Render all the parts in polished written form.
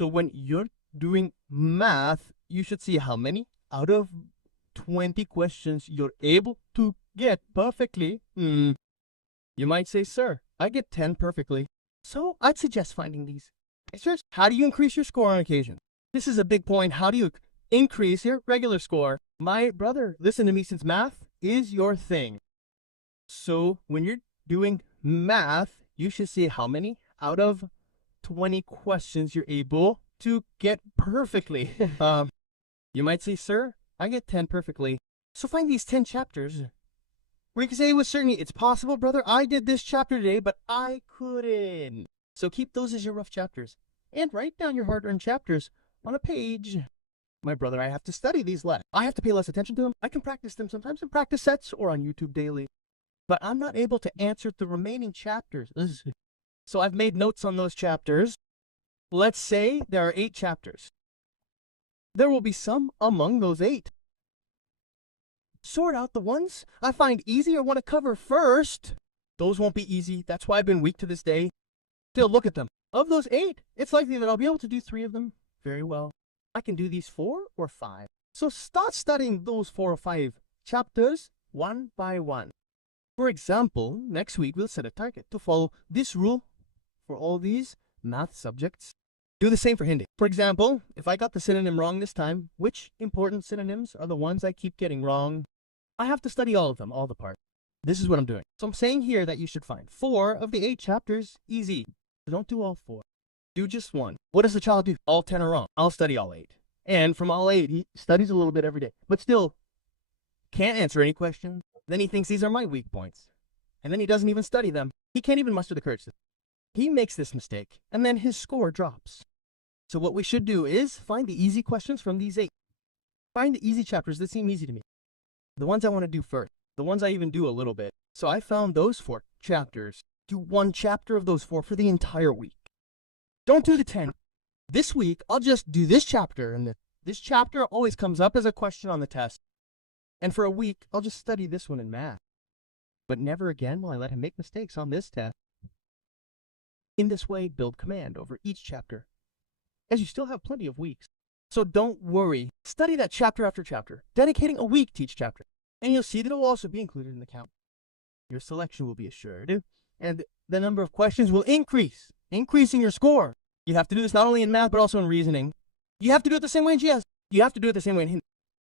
So when you're doing math, you should see how many out of 20 questions you're able to get perfectly. You might say, sir, I get 10 perfectly. So I'd suggest finding these. First, how do you increase your score on occasion? This is a big point. How do you increase your regular score? My brother, listen to me, since math is your thing. So when you're doing math, you should see how many out of 20 questions you're able to get perfectly. You might say, sir, I get 10 perfectly. So find these 10 chapters where you can say with certainty, it's possible, brother, I did this chapter today, but I couldn't. So keep those as your rough chapters and write down your hard-earned chapters on a page. My brother, I have to study these less. I have to pay less attention to them. I can practice them sometimes in practice sets or on YouTube daily, but I'm not able to answer the remaining chapters. So I've made notes on those chapters. Let's say there are 8 chapters. There will be some among those 8. Sort out the ones I find easy or want to cover first. Those won't be easy. That's why I've been weak to this day. Still, look at them. Of those 8, it's likely that I'll be able to do 3 of them very well. I can do these 4 or 5. So start studying those 4 or 5 chapters one by one. For example, next week we'll set a target to follow this rule for all these math subjects. Do the same for Hindi. For example, if I got the synonym wrong this time, which important synonyms are the ones I keep getting wrong? I have to study all of them, all the parts. This is what I'm doing. So I'm saying here that you should find 4 of the 8 chapters easy. So don't do all 4. Do just 1. What does the child do? All 10 are wrong. I'll study all 8. And from all 8, he studies a little bit every day. But still, can't answer any questions. Then he thinks these are my weak points. And then he doesn't even study them. He can't even muster the courage. He makes this mistake, and then his score drops. So what we should do is find the easy questions from these 8. Find the easy chapters that seem easy to me. The ones I want to do first. The ones I even do a little bit. So I found those 4 chapters. Do 1 chapter of those 4 for the entire week. Don't do the 10. This week, I'll just do this chapter, and this chapter always comes up as a question on the test. And for a week, I'll just study this one in math. But never again will I let him make mistakes on this test. In this way, build command over each chapter, as you still have plenty of weeks. So don't worry. Study that chapter after chapter, dedicating a week to each chapter. And you'll see that it will also be included in the count. Your selection will be assured, and the number of questions will increase, increasing your score. You have to do this not only in math, but also in reasoning. You have to do it the same way in GS. You have to do it the same way in Hindi.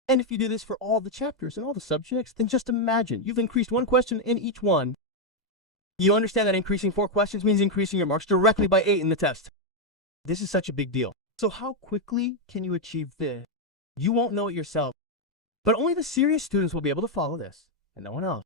And if you do this for all the chapters and all the subjects, then just imagine you've increased 1 question in each one. You understand that increasing 4 questions means increasing your marks directly by 8 in the test. This is such a big deal. So how quickly can you achieve this? You won't know it yourself. But only the serious students will be able to follow this, and no one else.